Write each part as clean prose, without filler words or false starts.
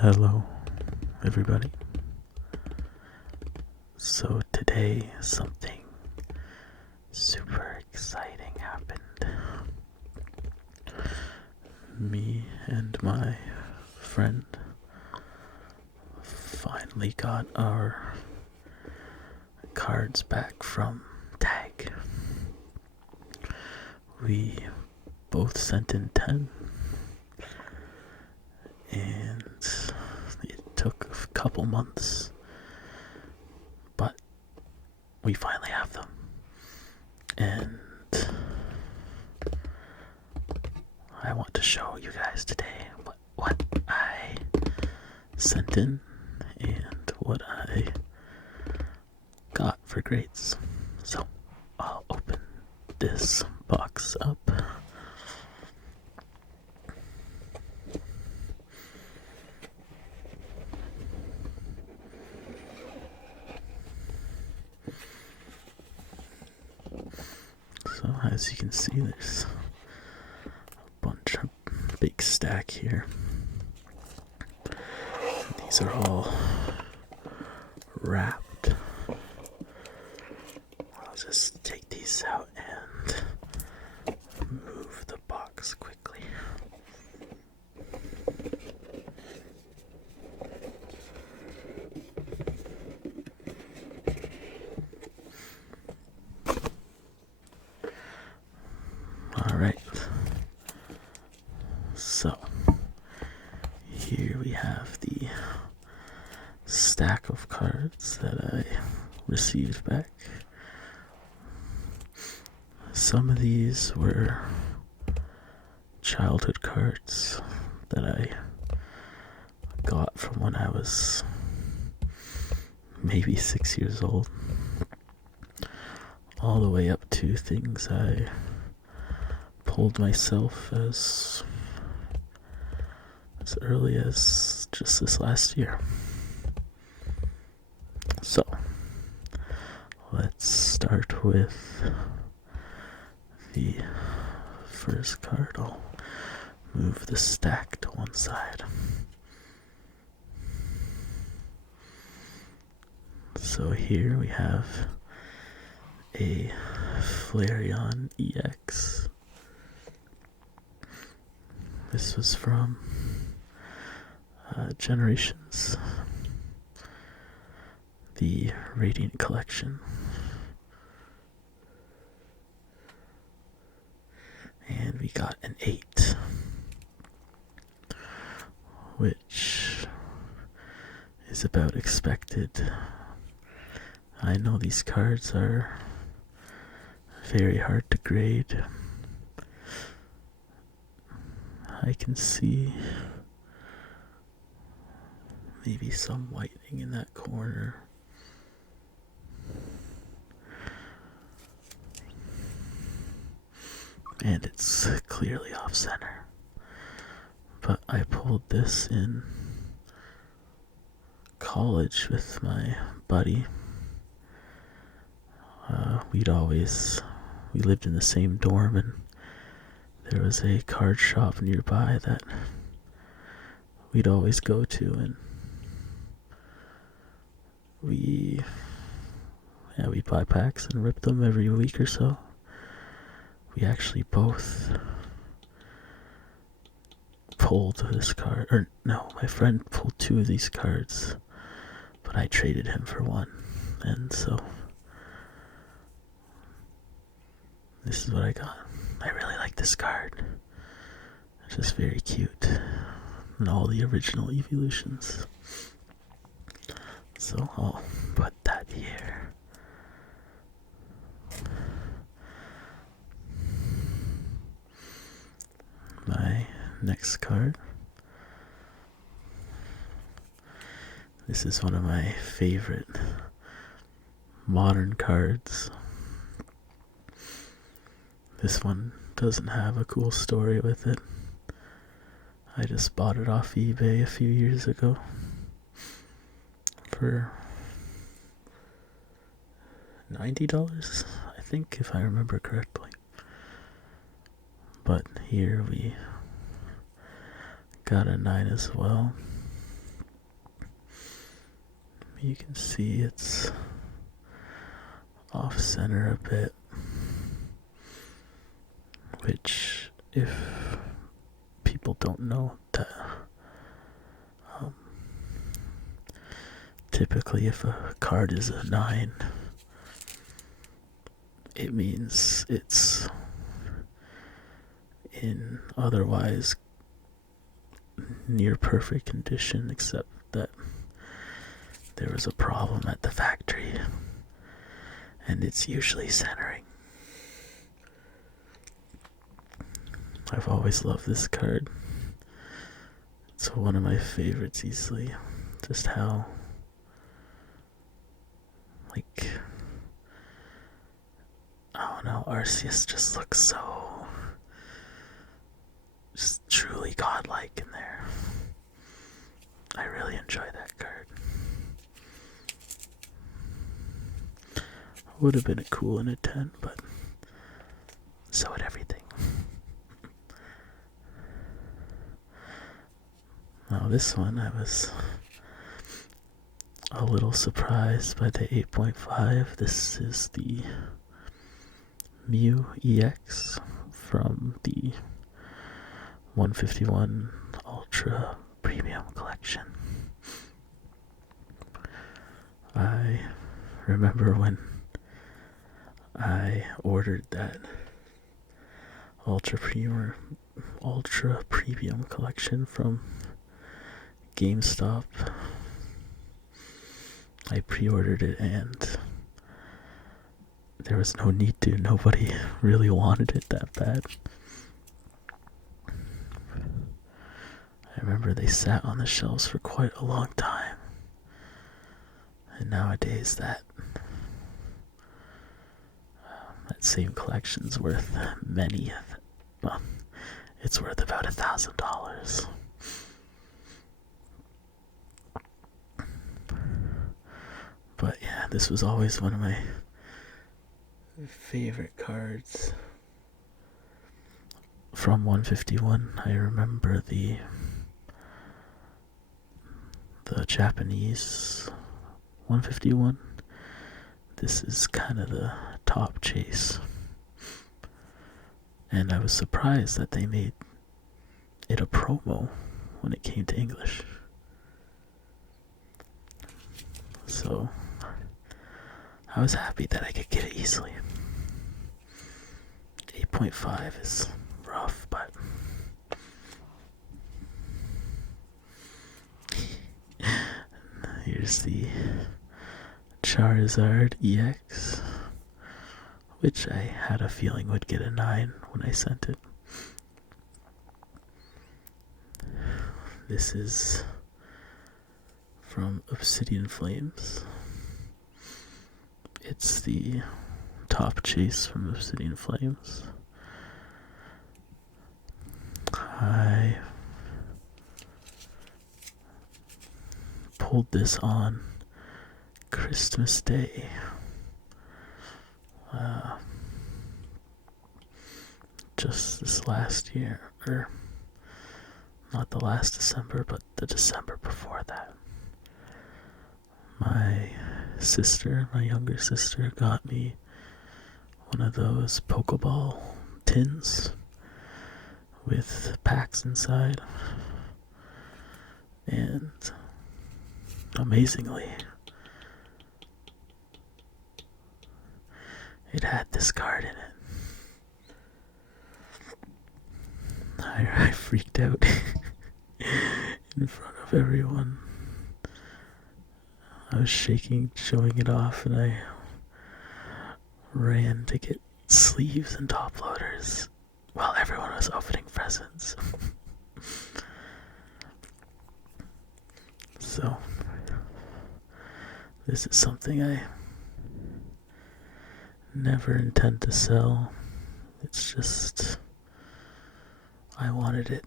Hello, everybody. So today something super exciting happened. Me and my friend finally got our cards back from Tag. We both sent in 10, and it took a couple months, but we finally have them. And I want to show you guys today what I sent in and what I got for grades. So I'll open this box up. So as you can see, there's a bunch of big stack here. These are all wrapped. I'll just take these out and move the box quickly. Alright, so here we have the stack of cards that I received back. Some of these were childhood cards that I got from when I was maybe 6 years old, all the way up to things I pulled myself as early as just this last year. So let's start with the first card. I'll move the stack to one side. So here we have a Flareon EX. This was from Generations, the Radiant Collection. And we got an 8, which is about expected. I know these cards are very hard to grade. I can see maybe some whitening in that corner. And it's clearly off center. But I pulled this in college with my buddy. We lived in the same dorm, and there was a card shop nearby that we'd always go to, and we'd buy packs and rip them every week or so. We actually both pulled this card, or no, my friend pulled 2 of these cards, but I traded him for one, and so this is what I got. I really like this card. It's just very cute. And all the original evolutions. So I'll put that here. My next card. This is one of my favorite modern cards. This one doesn't have a cool story with it. I just bought it off eBay a few years ago for $90, I think, if I remember correctly. But here we got a 9 as well. You can see it's off center a bit, which, if people don't know, that typically if a card is a 9, it means it's in otherwise near perfect condition, except that there was a problem at the factory, and it's usually centering. I've always loved this card. It's one of my favorites easily. Just how, like, I don't know, Arceus just looks so just truly godlike in there. I really enjoy that card. Would have been cool in a 10, but so would everything. Now this one, I was a little surprised by the 8.5. This is the Mew EX from the 151 Ultra Premium Collection. I remember when I ordered that Ultra Premium Collection from GameStop. I pre-ordered it and there was no need to. Nobody really wanted it that bad. I remember they sat on the shelves for quite a long time. And nowadays that same collection's worth it's worth about $1,000. But yeah, this was always one of my favorite cards from 151. I remember the Japanese 151. This is kind of the top chase. And I was surprised that they made it a promo when it came to English. So I was happy that I could get it easily. 8.5 is rough, but here's the Charizard EX, which I had a feeling would get a 9 when I sent it. This is from Obsidian Flames. It's the top chase from Obsidian Flames. I pulled this on Christmas Day. Just this last year, or not the last December, but the December before that. My younger sister, got me one of those Pokeball tins with packs inside, and amazingly, it had this card in it. I freaked out in front of everyone. I was shaking, showing it off, and I ran to get sleeves and top loaders while everyone was opening presents. So, this is something I never intend to sell. It's just, I wanted it,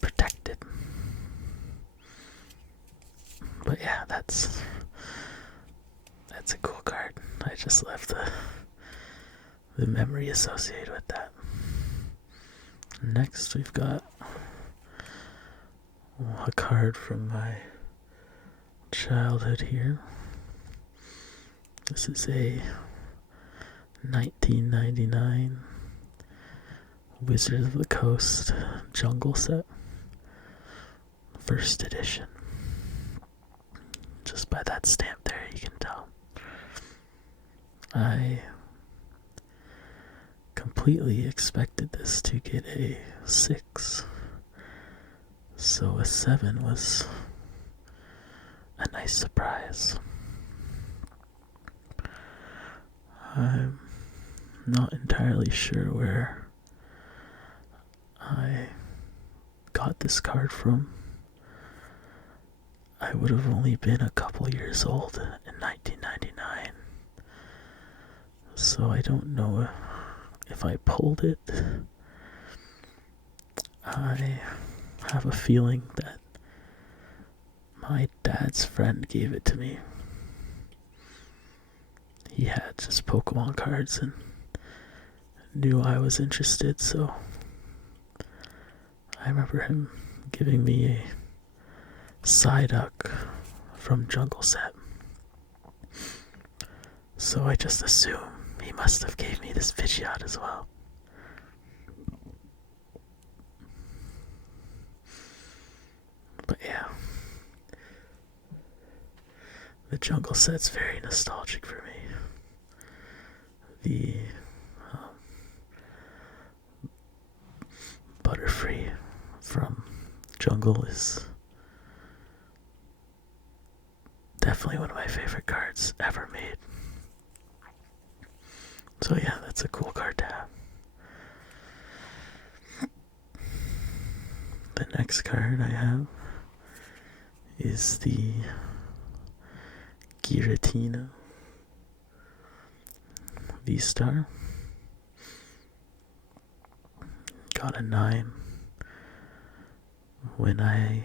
protected. But yeah, that's a cool card. I just love the memory associated with that. Next we've got a card from my childhood here. This is a 1999 Wizards of the Coast Jungle set, first edition. Just by that stamp there, you can tell. I completely expected this to get a 6, so a 7 was a nice surprise. I'm not entirely sure where I got this card from. I would have only been a couple years old in 1999, so I don't know if I pulled it. I have a feeling that my dad's friend gave it to me. He had just Pokemon cards and knew I was interested, so I remember him giving me a Psyduck from Jungle Set. So I just assume he must have gave me this Pidgeot as well. But yeah, the Jungle Set's very nostalgic for me. The Butterfree from Jungle is definitely one of my favorite cards ever made. So yeah, that's a cool card to have. The next card I have is the Giratina V-Star. Got a 9 when I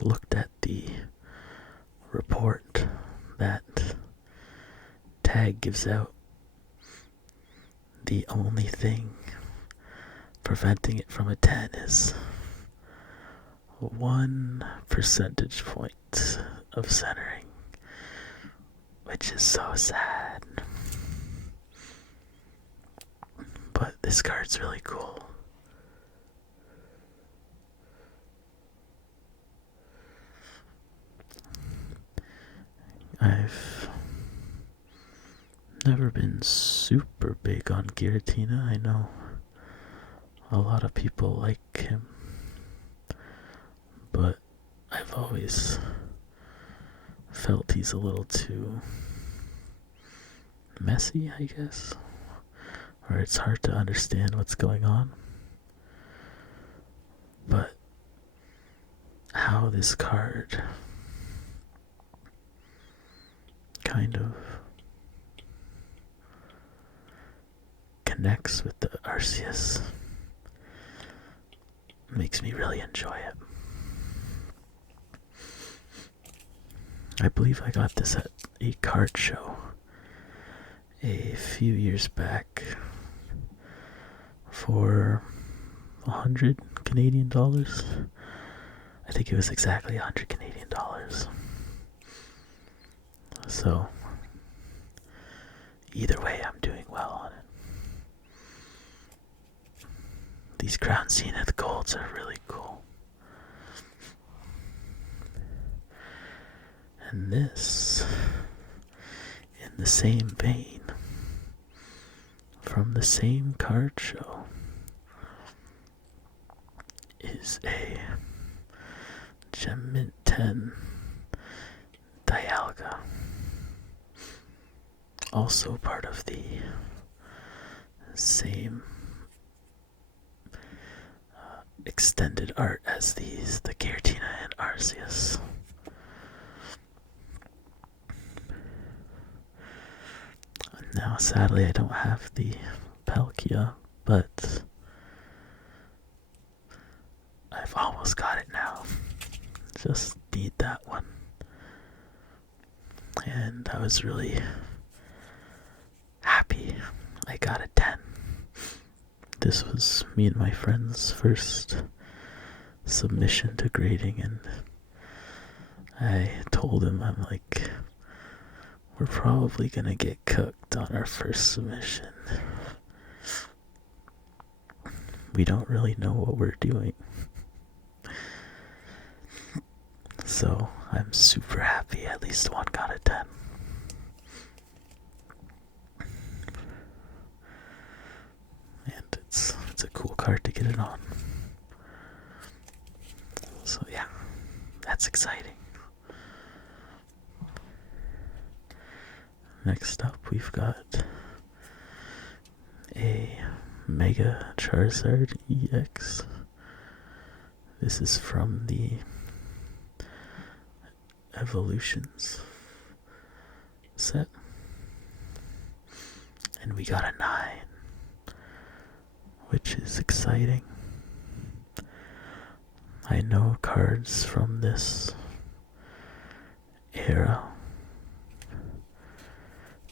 looked at the report that Tag gives out. The only thing preventing it from a 10 is 1 percentage point of centering, which is so sad. But this card's really cool. I've never been super big on Giratina. I know a lot of people like him, but I've always felt he's a little too messy, I guess, or it's hard to understand what's going on. But how this card kind of connects with the Arceus makes me really enjoy it. I believe I got this at a card show a few years back for 100 Canadian dollars. I think it was exactly 100 Canadian dollars. So, either way, I'm doing well on it. These Crown Zenith Golds are really cool. And this, in the same vein, from the same card show, is a Gem Mint 10 Dialga. Also part of the same extended art as the Giratina and Arceus. Now, sadly, I don't have the Palkia, but I've almost got it now. Just need that one. And I was really happy I got a 10. This was me and my friend's first submission to grading, and I told him, I'm like, we're probably gonna get cooked on our first submission. We don't really know what we're doing. So I'm super happy at least one got a 10. And it's a cool card to get it on. So yeah, that's exciting. Next up, we've got a Mega Charizard EX. This is from the Evolutions set. And we got a 9, which is exciting. I know cards from this era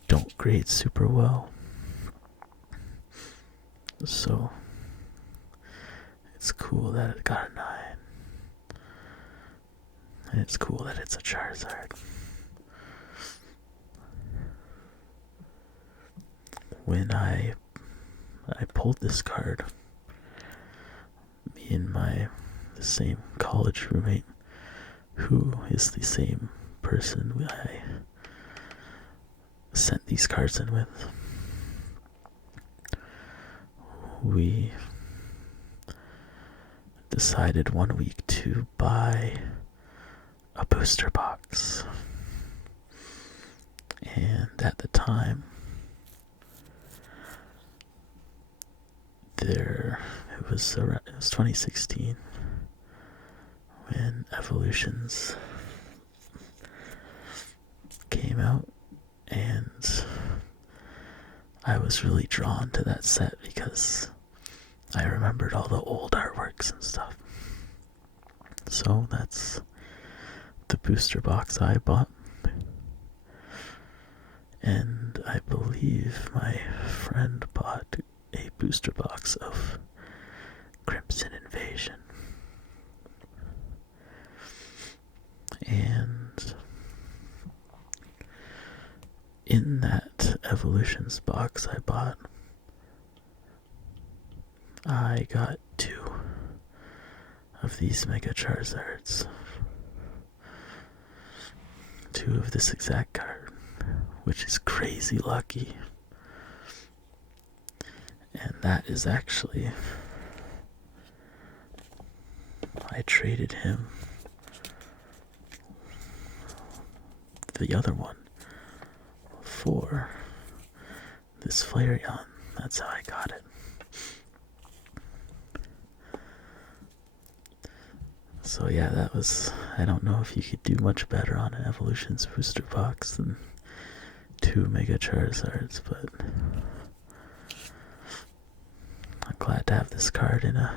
don't grade super well, so it's cool that it got a 9, and it's cool that it's a Charizard. When I pulled this card, me and the same college roommate, who is the same person I sent these cards in with, we decided one week to buy a booster box. And at the time, it was 2016 when Evolutions came out, and I was really drawn to that set because I remembered all the old artworks and stuff. So that's the booster box I bought. And I believe my friend bought a booster box of Crimson Invasion. And in that Evolutions box I bought, I got 2 of these Mega Charizards. 2 of this exact card, which is crazy lucky. And that is actually, I traded him the other one for this Flareon. That's how I got it. So yeah, that was, I don't know if you could do much better on an Evolutions booster box than 2 Mega Charizards, but I'm glad to have this card in a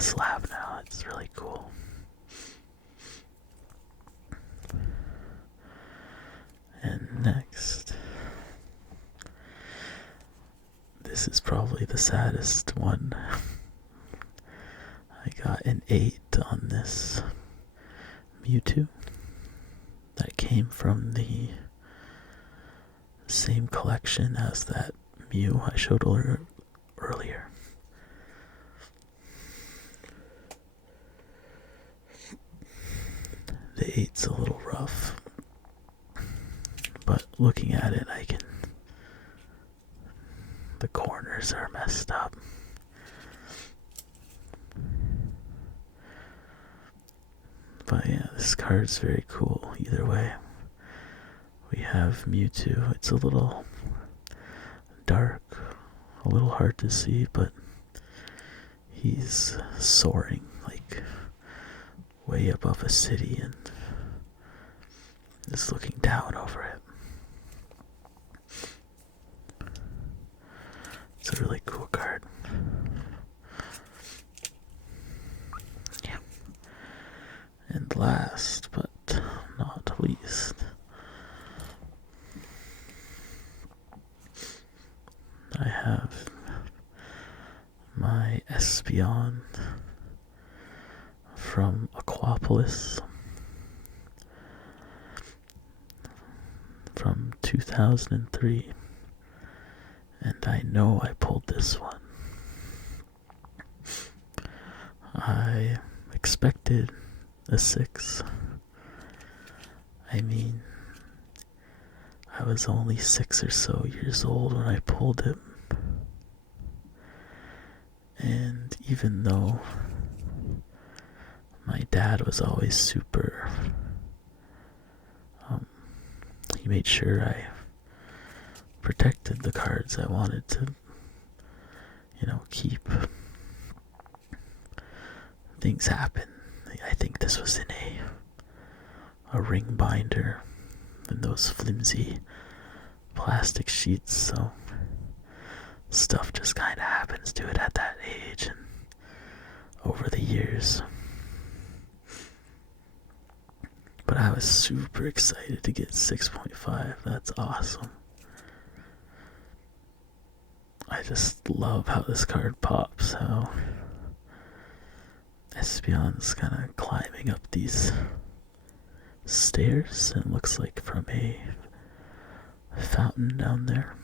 slab now. It's really cool. And next, this is probably the saddest one. I got an 8 on this Mewtwo that came from the same collection as that Mew I showed earlier. The 8's a little rough, but looking at it, the corners are messed up. But yeah, this card's very cool either way. We have Mewtwo. It's a little dark, a little hard to see, but he's soaring like way above a city and just looking down over it. It's a really cool card. Yeah. And last but not least, I have Beyond from Aquapolis from 2003, and I know I pulled this one. I expected a 6. I mean, I was only 6 or so years old when I pulled it. And even though my dad was always super, he made sure I protected the cards I wanted to, keep. Things happen. I think this was in a ring binder and those flimsy plastic sheets, so stuff just kind of happens to it at that age and over the years. But I was super excited to get 6.5. That's awesome. I just love how this card pops, how Espeon's kind of climbing up these stairs, and it looks like from a fountain down there.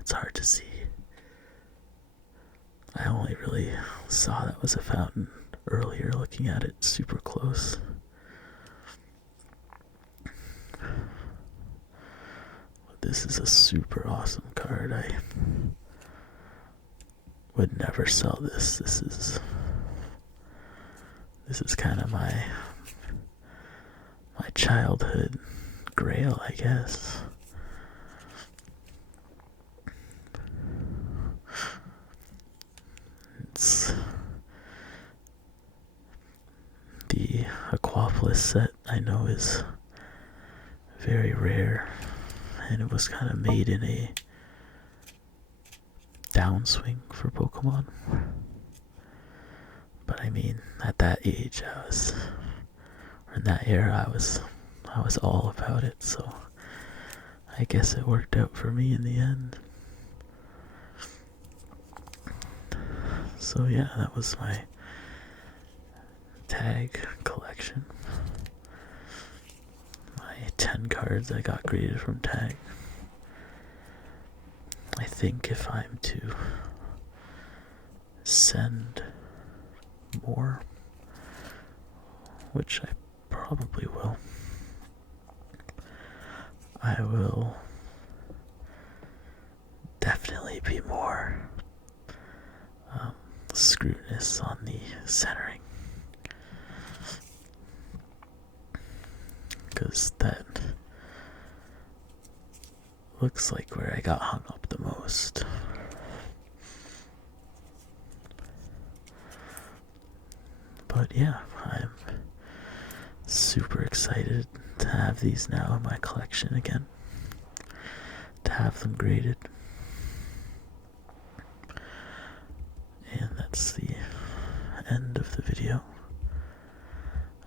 It's hard to see. I only really saw that was a fountain earlier looking at it super close. But this is a super awesome card. I would never sell this. This is kind of my childhood grail, I guess. It's the Aquapolis set, I know, is very rare, and it was kind of made in a downswing for Pokemon. But I mean, at that age, in that era, I was all about it, so I guess it worked out for me in the end. So yeah, that was my tag collection. My 10 cards I got graded from tag. I think if I'm to send more, which I probably will, I will definitely be more scrutinous on the centering, because that looks like where I got hung up the most. But yeah, I'm super excited to have these now in my collection again, to have them graded. And that's the end of the video.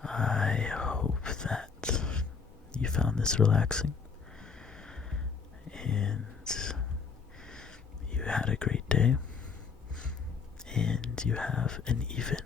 I hope that you found this relaxing and you had a great day, and you have an even